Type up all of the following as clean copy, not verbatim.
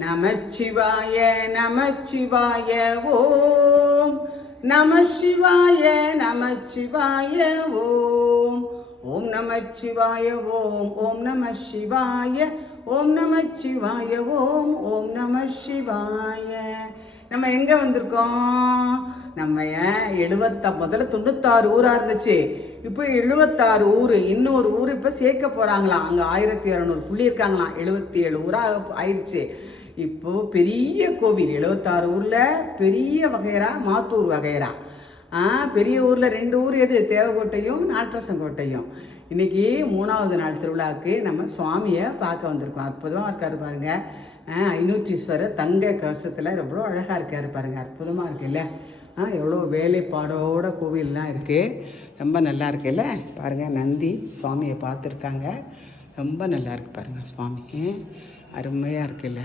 நமச்சிவாய நமச்சிவாய ஓம் நமசிவாய நமச்சிவாய ஓம் ஓம் நமச்சிவாய ஓம் ஓம் நமசிவாய ஓம் நமச்சிவாய ஓம் ஓம் நமசிவாய. நம்ம எங்க வந்திருக்கோம்? நம்ம முதல்ல 96 ஊரா இருந்துச்சு, இப்போ 76 ஊர். இன்னொரு ஊர் இப்போ சேர்க்க போறாங்களாம். அங்கே 1200 புள்ளி இருக்காங்களாம். 77 ஊரா ஆயிடுச்சு. இப்போ பெரிய கோவில் 76 ஊர்ல பெரிய வகைரா, மாத்தூர் வகைரா. பெரிய ஊர்ல 2 ஊர் எது? தேவக்கோட்டையும் நாட்டரசங்கோட்டையும். இன்னைக்கு 3வது நாள் திருவிழாவுக்கு நம்ம சுவாமியை பார்க்க வந்திருக்கோம். அற்புதமாக இருக்காரு பாருங்க. ஐநூற்றீஸ்வரர் தங்க கவசத்தில் எவ்வளோ அழகாக இருக்காரு பாருங்க. அற்புதமாக இருக்குல்ல? எவ்வளோ வேலைப்பாடோட கோவில்லாம் இருக்குது. ரொம்ப நல்லா இருக்குல்ல? பாருங்கள், நந்தி சுவாமியை பார்த்துருக்காங்க. ரொம்ப நல்லா இருக்கு பாருங்கள். சுவாமி அருமையாக இருக்குல்ல?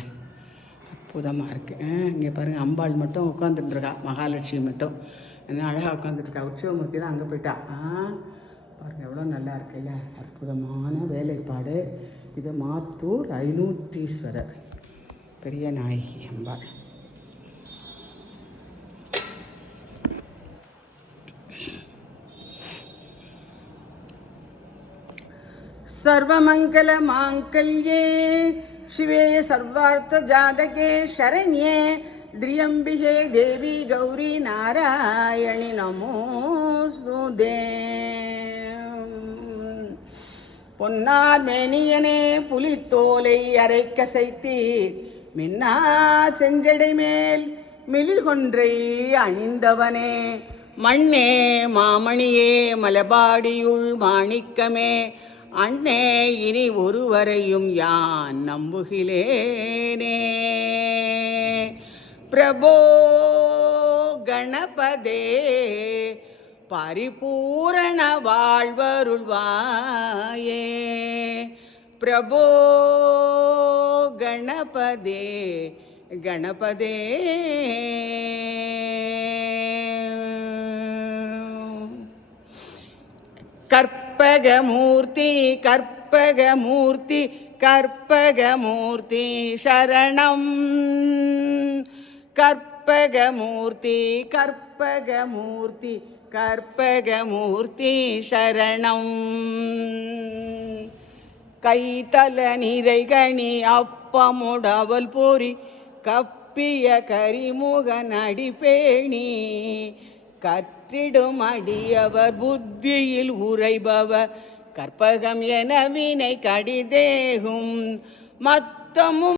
அற்புதமாக இருக்குது. இங்கே பாருங்கள், அம்பாள் மட்டும் உட்காந்துட்டுருக்கா. மகாலட்சுமி மட்டும் என்ன அழகாக உட்காந்துருக்கா. உற்சவமூர்த்திலாம் அங்கே போயிட்டா. பாருங்கள், எவ்வளோ நல்லா இருக்குல்ல? அற்புதமான வேலைப்பாடு. இது மாத்தூர் ஐநூற்றீஸ்வரர் பெரிய நாயகி அம்பாள். सर्वमंगल मांगल्ये शिवे सर्वार्थ जातके शरण्ये त्र्यंबिके देवी गौरी नारायणि नमोस्तुते. பொன்னார் மேனியனே புலித்தோலை அரைக்கசைத்தி மின்னா செஞ்சடை மேல் மிளிர் கொன்றை அணிந்தவனே, மண்ணே மாமணியே மலபாடியுள் மாணிக்கமே, அண்ணே இனி ஒருவரையும் யான் நம்புகிலேனே. பிரபோ கணபதே பரிபூரண வாழ்வருள்வாயே. பிரபோ கணபதே கணபதே. கற்பகமூர்த்தி கற்பகமூர்த்தி கற்பகமூர்த்தி சரணம். கற்பகமூர்த்தி கற்பகமூர்த்தி கற்பகமூர்த்தி சரணம். கைத்தல நிறைகணி அப்பமுடவல் பொறி கப்பிய கரிமுகன் அடிப்பேணி, கற்றிடும் அடியவர் புத்தியில் உரைபவர், கற்பகம் என வினை கடிதேகும் மத்தமும்